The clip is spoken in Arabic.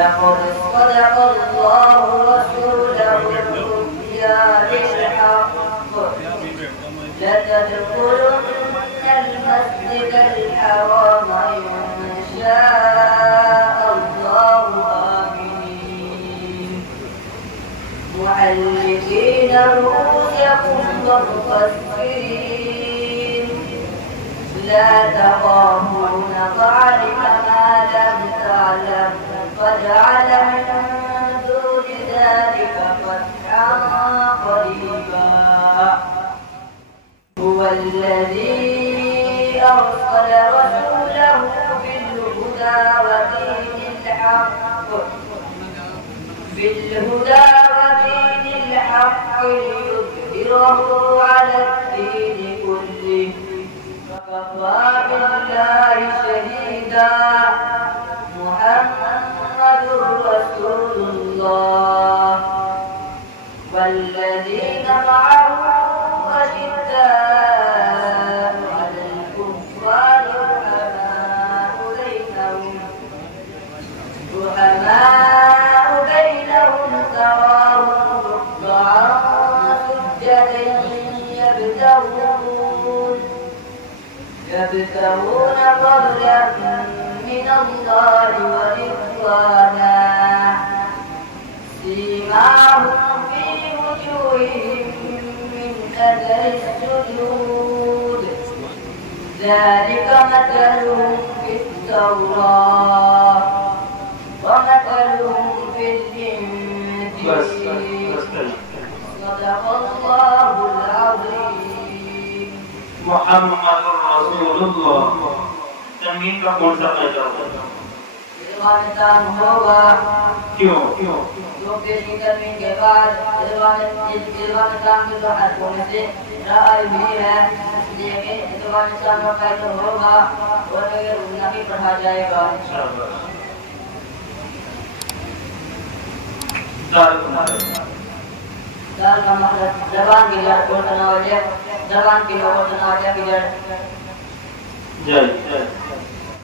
لقد صدق الله رسوله الرؤيا بالحق لتدخلن المسجد الحرام إن شاء الله آمنين محلقين رؤوسكم ومقصرين لا تخافون فعلم ما لم تعلم فجعل من دون ذلك فتحا قريبا هو الذي أرسل رسوله بالهدى ودين الحق ليظهره على الدين كله وكفى بالله شهيدا محمد رسول الله والذين معه أشداء على الكفار رحماء بينهم تراهم ركعا سجدا يبتغون فضلا من الله ورضوانا سيماهم في وجوههم من أثر السجود ذلك مثلهم في التوراة ومثلهم في الإنجيل صدق الله العظيم محمد رسول الله जमीन का कौन सा पैदा होगा क्यों जो पेशी जमीन के बाद की जो होने से राय हुई है लेकिन का पैदा होगा और नहीं पढ़ा जाएगा दाल का मतलब जबान की जड़ और तनावलिया जबान की और तनावलिया की जड़ जय